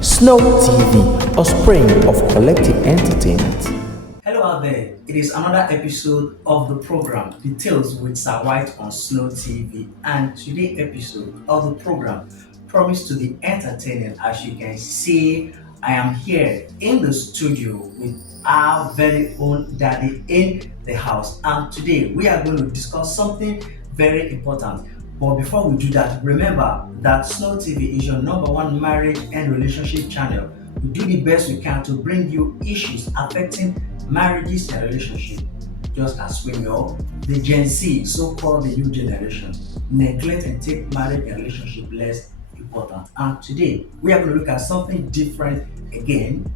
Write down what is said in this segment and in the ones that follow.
Snow TV, a spring of collective entertainment. Hello out there, it is another episode of the program Details with Sir White on Snow TV, and today's episode of the program promised to be entertaining. As you can see, I am here in the studio with our very own daddy in the house, and today we are going to discuss something very important. But before we do that, remember that Snow TV is your number one marriage and relationship channel. We do the best we can to bring you issues affecting marriages and relationships. Just as we know, the Gen Z, so-called the new generation, neglect and take marriage and relationship less important. And today, we are going to look at something different again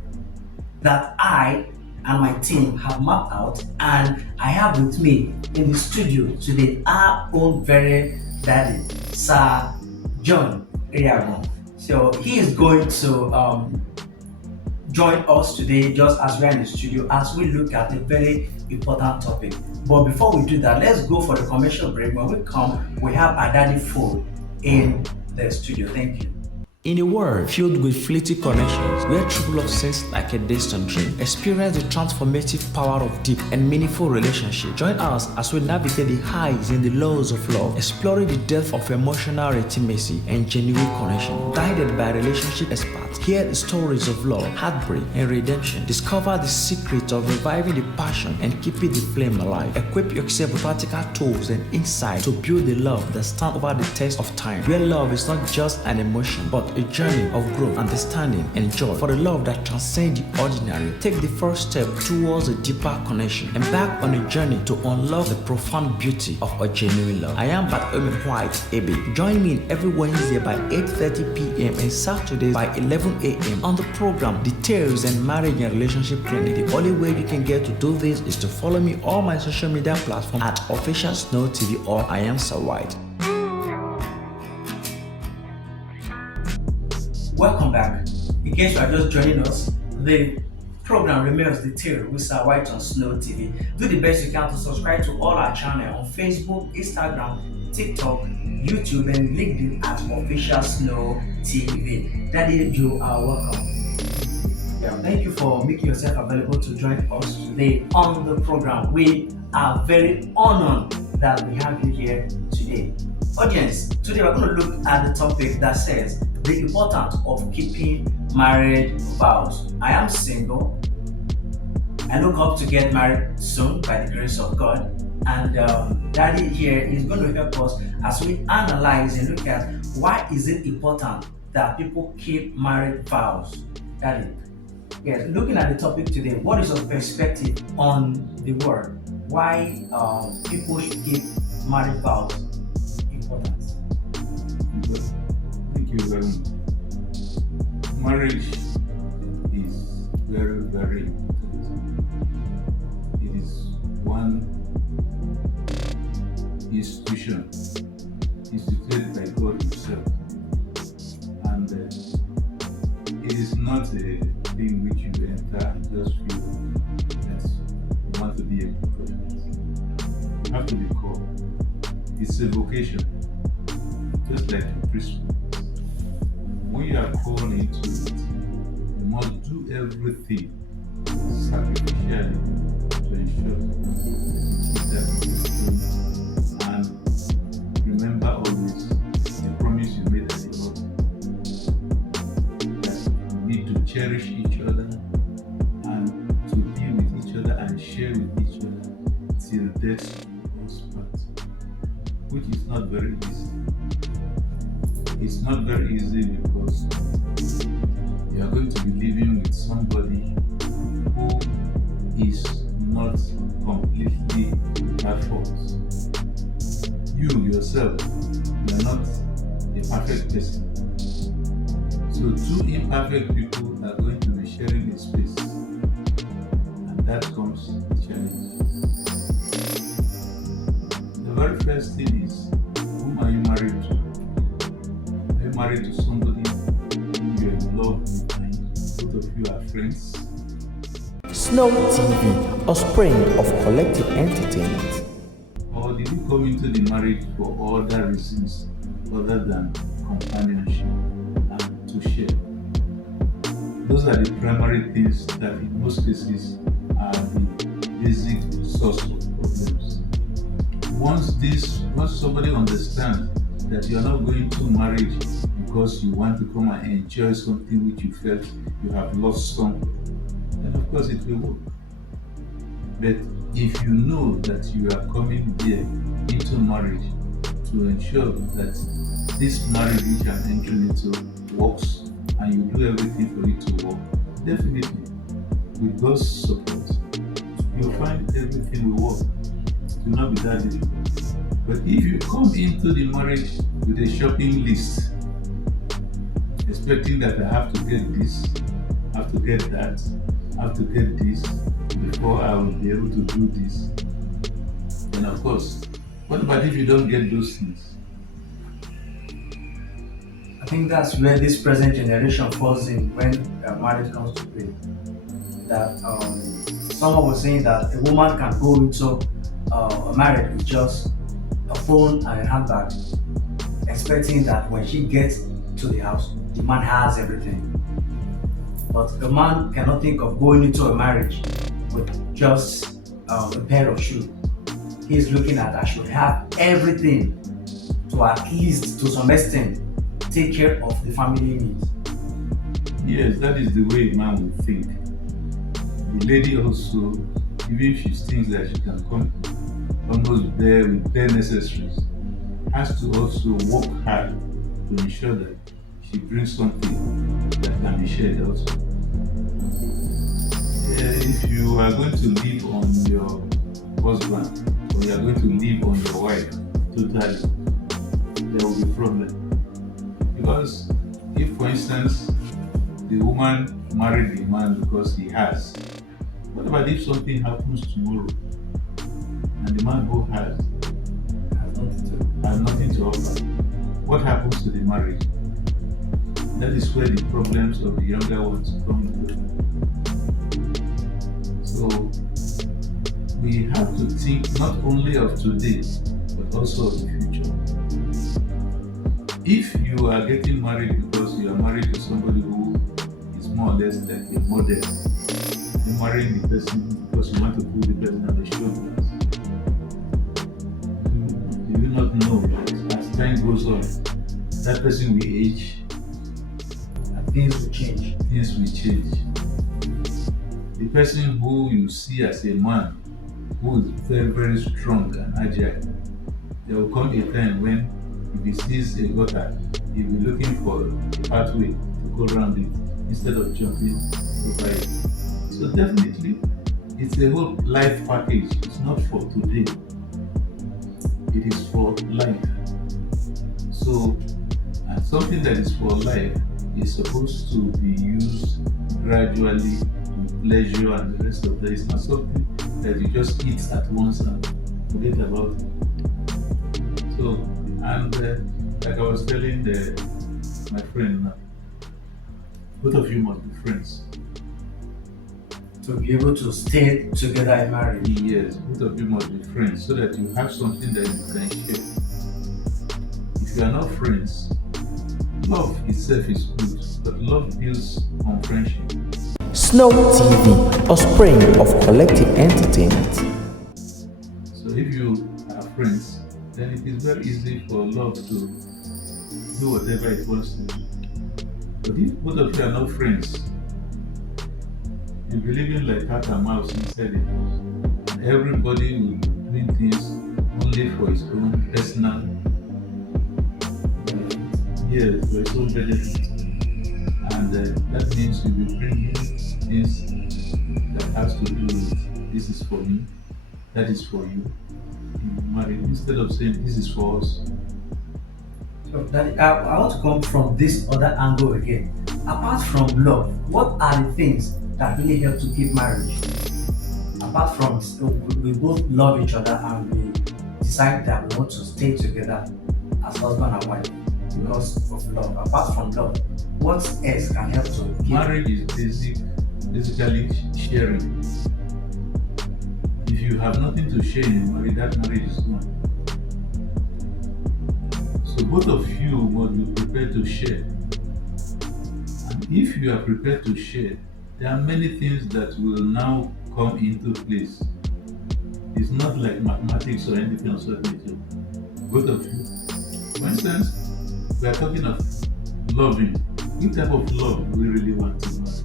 that I and my team have mapped out, and I have with me in the studio today our own very daddy, Sir John Iriagon. So he is going to join us today just as we are in the studio as we look at a very important topic. But before we do that, let's go for the commercial break. When we come, we have our daddy food in the studio. Thank you. In a world filled with fleeting connections, where true love seems like a distant dream, experience the transformative power of deep and meaningful relationships. Join us as we navigate the highs and the lows of love, exploring the depth of emotional intimacy and genuine connection. Guided by relationship experts, hear the stories of love, heartbreak, and redemption. Discover the secret of reviving the passion and keeping the flame alive. Equip yourself with practical tools and insight to build the love that stands over the test of time. Where love is not just an emotion, but a journey of growth, understanding, and joy. For the love that transcends the ordinary, take the first step towards a deeper connection. Embark on a journey to unlock the profound beauty of a genuine love. I am Bartholomew White, Ebe. Join me every Wednesday by 8:30 p.m. and Saturdays by 11 a.m. on the program Details and Marriage and Relationship Clinic. The only way you can get to do this is to follow me on all my social media platforms at Official Snow TV or I am Sir White. Welcome back. In case you are just joining us, the program remains Detail with Sir White on Snow TV. Do the best you can to subscribe to all our channel on Facebook, Instagram, TikTok, YouTube, and LinkedIn at Official Snow TV. Daddy, you are welcome. Yeah, thank you for making yourself available to join us today on the program. We are very honored that we have you here today. Audience, today we're going to look at the topic that says the importance of keeping marriage vows. I am single. I look up to get married soon by the grace of God. And Daddy here is going to help us as we analyze and look at why is it important that people keep marriage vows. Daddy, yes, looking at the topic today, what is your perspective on the word? Why people should keep marriage vows important? Thank you very much. Marriage is very, very important. It is one institution instituted by God Himself, and it is not a thing which you enter and just feel that you want to be a prophet. You have to be called. It's a vocation, just like a priesthood. When you are called into it, you must do everything sacrificially to ensure that you keep that. And remember always the promise you made at the altar, that you need to cherish each other and to be with each other and share with each other till death do us part, which is not very easy. It's not very easy because you are going to be living with somebody who is not completely without faults. You yourself, you are not a perfect person. So two imperfect people are going to be sharing a space, and that comes the challenge. The very first thing is, whom are you married to? Are you married to somebody whom you are in love with and both of you are friends? Snow TV, a spring of collective entertainment. Or did you come into the marriage for other reasons other than companionship and to share? Those are the primary things that in most cases are the basic source of problems. Once somebody understands that you are not going to marriage because you want to come and enjoy something which you felt you have lost somewhere, then of course it will work. But if you know that you are coming there into marriage to ensure that this marriage which I'm entering into works and you do everything for it to work, definitely with God's support, you'll find everything will work. It will not be that difficult. But if you come into the marriage with a shopping list, expecting that I have to get this, I have to get that, I have to get this before I will be able to do this, then of course, what about if you don't get those things? I think that's where this present generation falls in when marriage comes to play. That someone was saying that a woman can go into a marriage with just a phone and a handbag, expecting that when she gets to the house, the man has everything. But a man cannot think of going into a marriage with just a pair of shoes. He's looking at I should have everything to at least to some extent take care of the family needs. Yes, that is the way a man will think. The lady also, even if she thinks that she can come almost there with bare necessaries, has to also work hard to ensure that she brings something that can be shared also. If you are going to live on your husband or you are going to live on your wife totally, there will be problem. Because if, for instance, the woman married the man because he has, what about if something happens tomorrow and the man who has has nothing to offer? What happens to the marriage? That is where the problems of the younger ones come into. So we have to think not only of today but also of the future. If you are getting married because you are married to somebody who is more or less like a model, you're marrying the person because you want to put the person on the shoulders, do you not know that as time goes on, that person will age, And things will change. things will change. The person who you see as a man who is very, very strong and agile, there will come a time when if he sees a gutter, he'll be looking for a pathway to go around it instead of jumping over it. So definitely, it's a whole life package. It's not for today. It is for life. So, and something that is for life is supposed to be used gradually with pleasure and the rest of that. It's not something that you just eat at once and forget about it. So, and like I was telling my friend now, both of you must be friends. To be able to stay together in marriage. Yes, both of you must be friends so that you have something that you can share. If you are not friends, love itself is good, but love builds on friendship. Snow TV, a spring of collective entertainment. So if you are friends, then it is very easy for love to do whatever it wants to do. But if both of you are not friends, you'll be living like cat and mouse inside the house. And everybody will be doing things only for his own personal benefit. Yes, for his own benefit. And that means you'll be bringing things that has to do with this is for me, that is for you in marriage, instead of saying this is for us. So that I want to come from this other angle again. Apart from love, what are the things that really help to keep marriage? Apart from we both love each other and we decide that we want to stay together as husband and wife because of love. Apart from love, what else can help to keep Marriage is basically sharing. If you have nothing to share in marriage, that marriage is gone. So both of you must be prepared to share. And if you are prepared to share, there are many things that will now come into place. It's not like mathematics or anything of such nature. Both of you. For instance, we are talking of loving. What type of love do we really want to marry?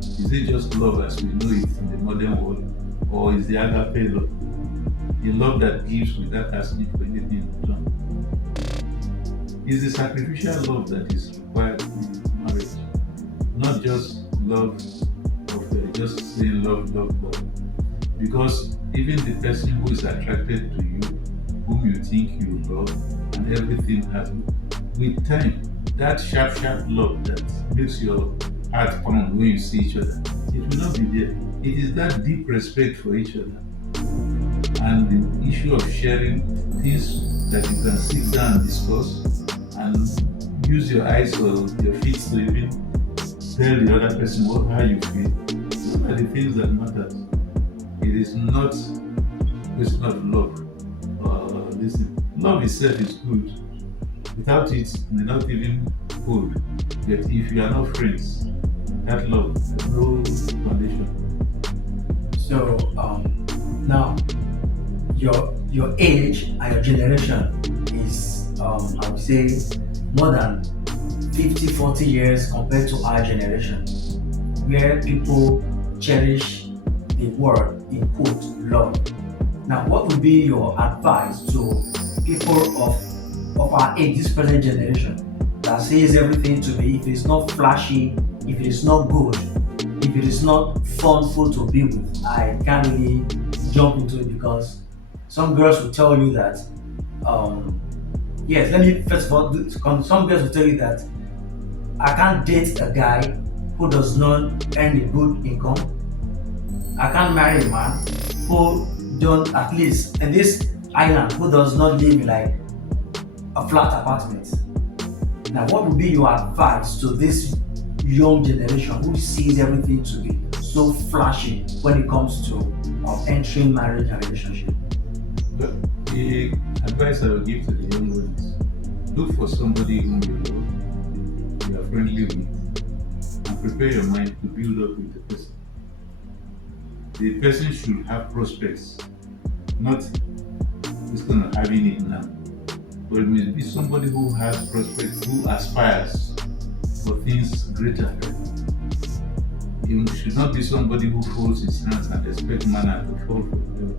Is it just love as we know it in the modern world? Or is the agape love? The love that gives without asking for anything in return? Is the sacrificial love that is required in marriage? Not just love of just saying love, love, love. Because even the person who is attracted to you, whom you think you love, and everything has, with time, that sharp, sharp love that makes your heart pound when you see each other, it will not be there. It is that deep respect for each other. And the issue of sharing things that you can sit down and discuss and use your eyes or your feet to even tell the other person how you feel. Those are the things that matter. It is not a question of love. Listen, love itself is good. Without it, it may not even hold. But if you are not friends, that love has no foundation. So now your age and your generation is I would say more than 50-40 years compared to our generation, where people cherish the word in quote love. Now, what would be your advice to people of our age, this present generation, that says everything to me, if it's not flashy, if it is not good, if it is not funful to be with, I can't really jump into it? Because some girls will tell you that, yes, let me first of all, some girls will tell you that I can't date a guy who does not earn a good income. I can't marry a man who don't, at least in this island, who does not live in like a flat apartment. Now, what would be your advice to this young generation who sees everything to be so flashy when it comes to entering marriage and relationship? But the advice I would give to the young ones: look for somebody whom you love, you are friendly with, and prepare your mind to build up with the person. The person should have prospects, not just kind of having it now. But it must be somebody who has prospects, who aspires for things greater. It should not be somebody who folds his hands and expects manna to fall from heaven.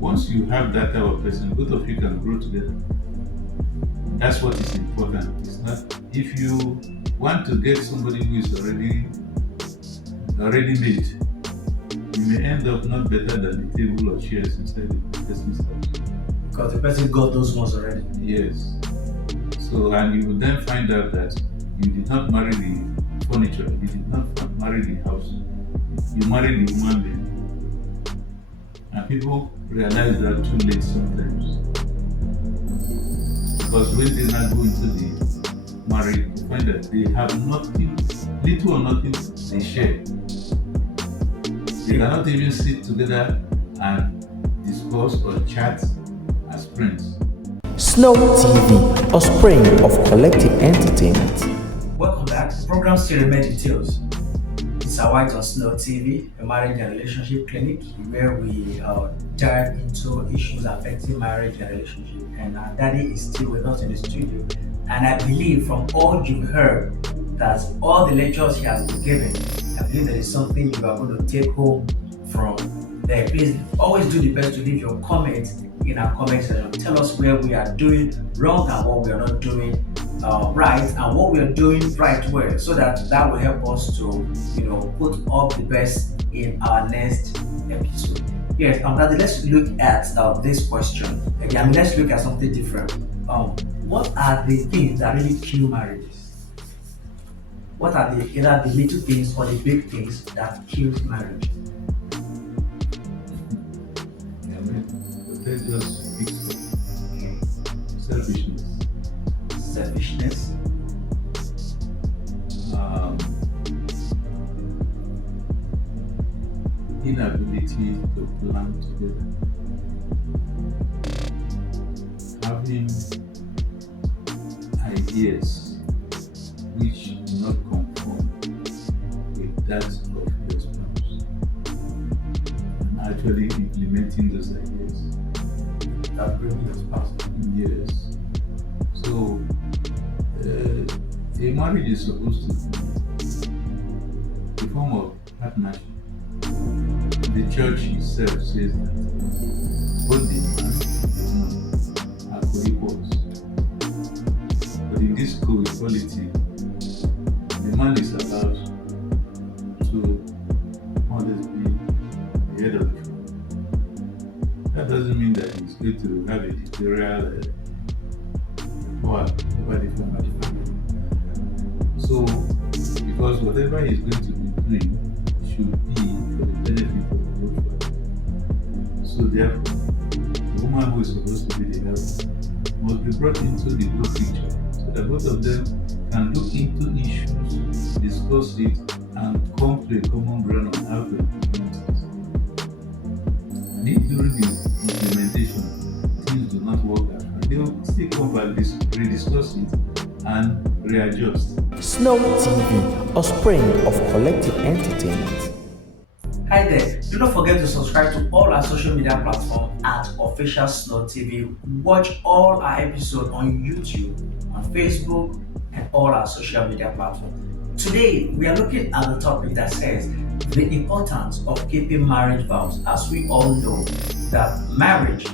Once you have that type of person, both of you can grow together. That's what is important. It's not if you want to get somebody who is already made, you may end up not better than the table or chairs inside the person's house. Because the person got those ones already. Yes. So, and you will then find out that you did not marry the furniture, you did not marry the house, you married the human being. And people realize that too late sometimes. Because when they now go into the marriage, you find that they have nothing, little or nothing they share. They cannot even sit together and discuss or chat as friends. Snow TV, a spring of collective entertainment. Welcome back. The program still remains details. It's a White on Snow TV, a marriage and relationship clinic, where we dive into issues affecting marriage and relationship. And our daddy is still with us in the studio. And I believe from all you've heard, that all the lectures he has been given, I believe there is something you are going to take home from there. Please always do the best to leave your comments in our comment section. Tell us where we are doing wrong and what we are not doing right, and what we are doing right well, so that will help us to put up the best in our next episode. Yes, Daddy, let's look at this question again. Let's look at something different. What are the things that really kill marriages? What are either the little things or the big things that kill marriage? Let's just fix it. Selfishness. Selfishness. Inability to plan together. Having ideas which do not comport that of your spouse and actually implementing those ideas. That bring your spouse. Yes. So, a marriage is supposed to be a form of partnership. The church itself says that both the man and the woman are co-equals. But in this co-equality, the man is allowed to more or less be the head of the family. That doesn't mean that he's going to have a dictatorial power over the family. So, because whatever he's going to be doing should be for the benefit of both families. So, therefore, the woman who is supposed to be the helper must be brought into the whole picture so that both of them can look into issues, discuss it, and come to a common ground on how to implement it. And if during the implementation things do not work out, they will still come back, rediscuss it, and readjust. Snow TV, a spring of collective entertainment. Hi there. Do not forget to subscribe to all our social media platforms at Official Snow TV. Watch all our episodes on YouTube, on Facebook, and all our social media platforms. Today, we are looking at the topic that says the importance of keeping marriage vows. As we all know, that marriage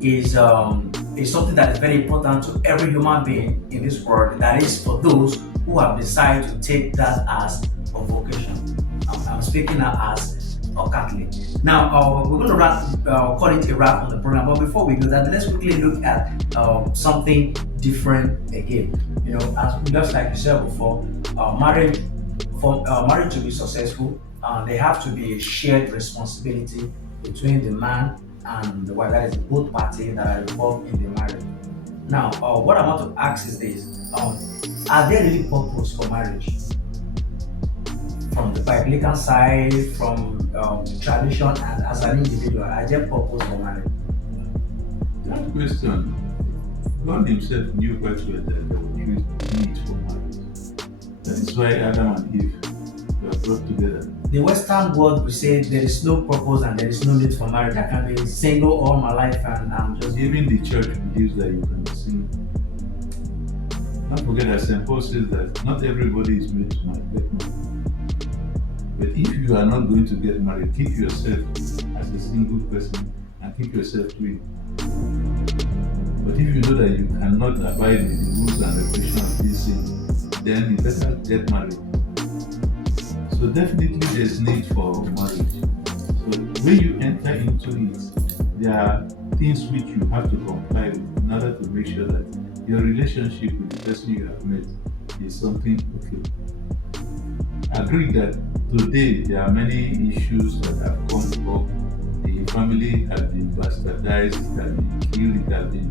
is something that is very important to every human being in this world. That is for those who have decided to take that as a vocation. I'm speaking now as a Catholic. Now, we're going to call it a wrap on the program. But before we do that, let's quickly look at something different again. You know, as just like you said before, marriage to be successful, there have to be a shared responsibility between the man and the wife. That is both parties that are involved in the marriage. Now, what I want to ask is this: are there really purpose for marriage? From the biblical side, from the tradition, and as an individual, are there purpose for marriage? That question, God Himself knew quite well that there was need for marriage. That is why Adam and Eve were brought together. The Western world will say there is no purpose and there is no need for marriage. I can be single all my life and I'm just. Even the church believes that you can be single. Don't forget that St. Paul says that not everybody is made to get married. But if you are not going to get married, keep yourself as a single person and keep yourself clean. But if you know that you cannot abide with the rules and regulations of this sin, then you better get married. So definitely there's need for marriage. So when you enter into it, there are things which you have to comply with in order to make sure that your relationship with the person you have met is something okay. Agree that today there are many issues that have come up. The family has been bastardized, it has been killed, it has been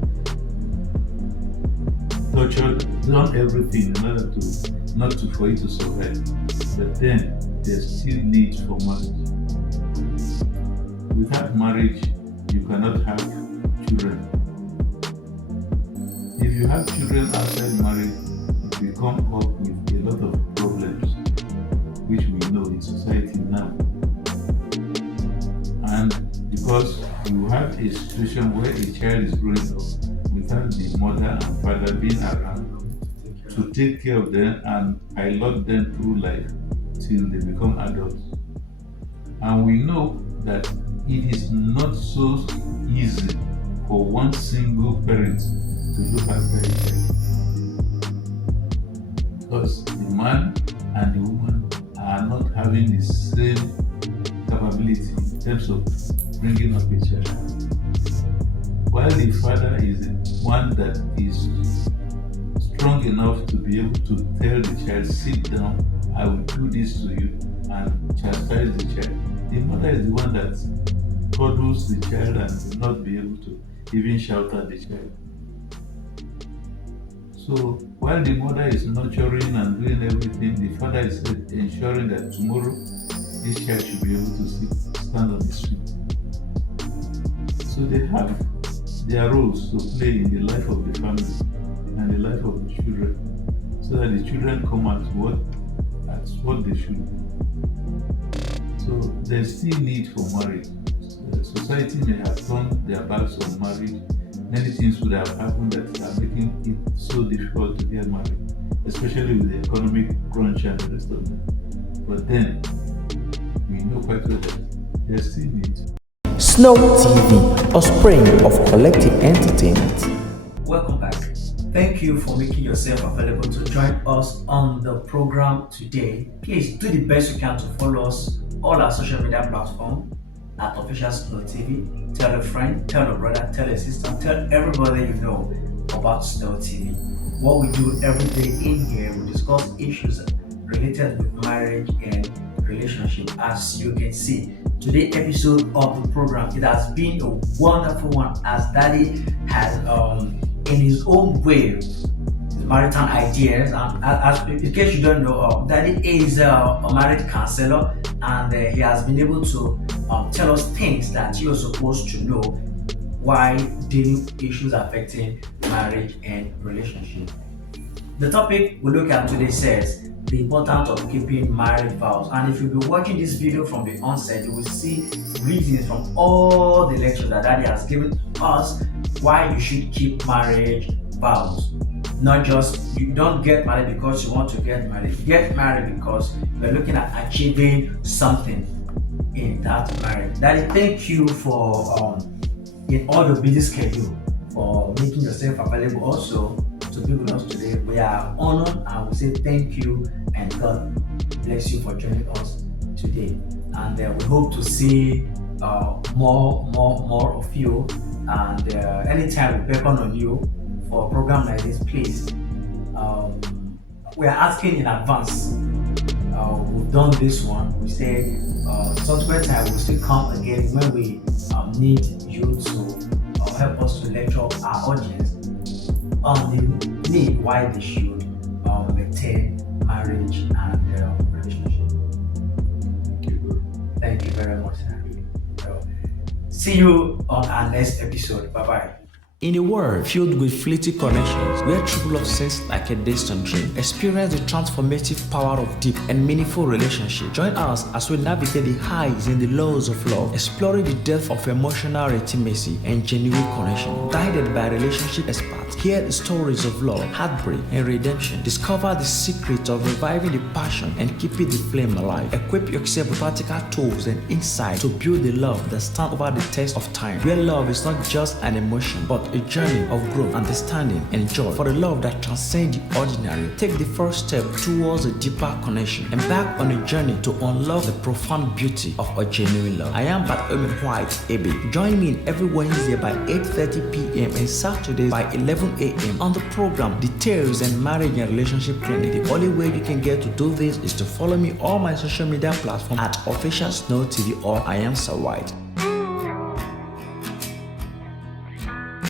tortured, done everything in order for you to survive. But then there's still need for marriage. Without marriage, you cannot have children. If you have children outside marriage, you come up with a lot of problems, which we know in society now. And because you have a situation where a child is growing up without the mother and father being around to take care of them and pilot them through life till they become adults. And we know that it is not so easy for one single parent to look after a child. Because the man and the woman are not having the same capability in terms of bringing up a child. While the father is the one that is strong enough to be able to tell the child, sit down, I will do this to you, and chastise the child. The mother is the one that cuddles the child and will not be able to even shout at the child. So while the mother is nurturing and doing everything, the father is ensuring that tomorrow this child should be able to stand on his feet. So they have their roles to play in the life of the family and the life of the children, so that the children come out what That's what they should do. So there's still need for marriage. Society may have turned their backs on marriage. Many things would have happened that are making it so difficult to get married, especially with the economic crunch and the rest of them. But then, we know quite well that there's still need. Snow TV, a spring of collective entertainment. Welcome back. Thank you for making yourself available to join us on the program today. Please do the best you can to follow us all our social media platforms at Official Snow TV. Tell a friend, tell a brother, tell a sister, tell everybody you know about Snow TV. What we do every day in here, we discuss issues related with marriage and relationship. As you can see, today's episode of the program, it has been a wonderful one, as Daddy has in his own way his maritime ideas. And as in case you don't know, Daddy is a marriage counselor, and he has been able to tell us things that you're supposed to know while dealing with issues affecting marriage and relationship. The topic we look at today says the importance of keeping marriage vows. And if you've been watching this video from the onset, you will see reasons from all the lectures that Daddy has given us why you should keep marriage vows. Not just you don't get married because you want to get married. You get married because you're looking at achieving something in that marriage. Daddy, thank you for in all the busy schedule for making yourself available also to be with us today. We are honored and we say thank you and God bless you for joining us today. And we hope to see more of you. And anytime we beckon on you for a program like this, please. We are asking in advance. We've done this one. We say subsequent time we'll still come again when we need you to help us to lecture our audience on the need why they should maintain marriage and relationship. Thank you very much, sir. See you on our next episode. Bye bye. In a world filled with fleeting connections, where true love seems like a distant dream, experience the transformative power of deep and meaningful relationships. Join us as we navigate the highs and the lows of love, exploring the depth of emotional intimacy and genuine connection. Guided by relationship experts, hear the stories of love, heartbreak, and redemption. Discover the secret of reviving the passion and keeping the flame alive. Equip yourself with practical tools and insight to build the love that stands over the test of time, where love is not just an emotion, but a journey of growth, understanding, and joy. For the love that transcends the ordinary, take the first step towards a deeper connection. Embark on a journey to unlock the profound beauty of a genuine love. I am Batman White, Ebe. Join me every Wednesday by 8:30 p.m. and Saturdays by 11 a.m. on the program Details and Marriage and Relationship Clinic. The only way you can get to do this is to follow me on my social media platform at Official Snow TV or I am Sir White.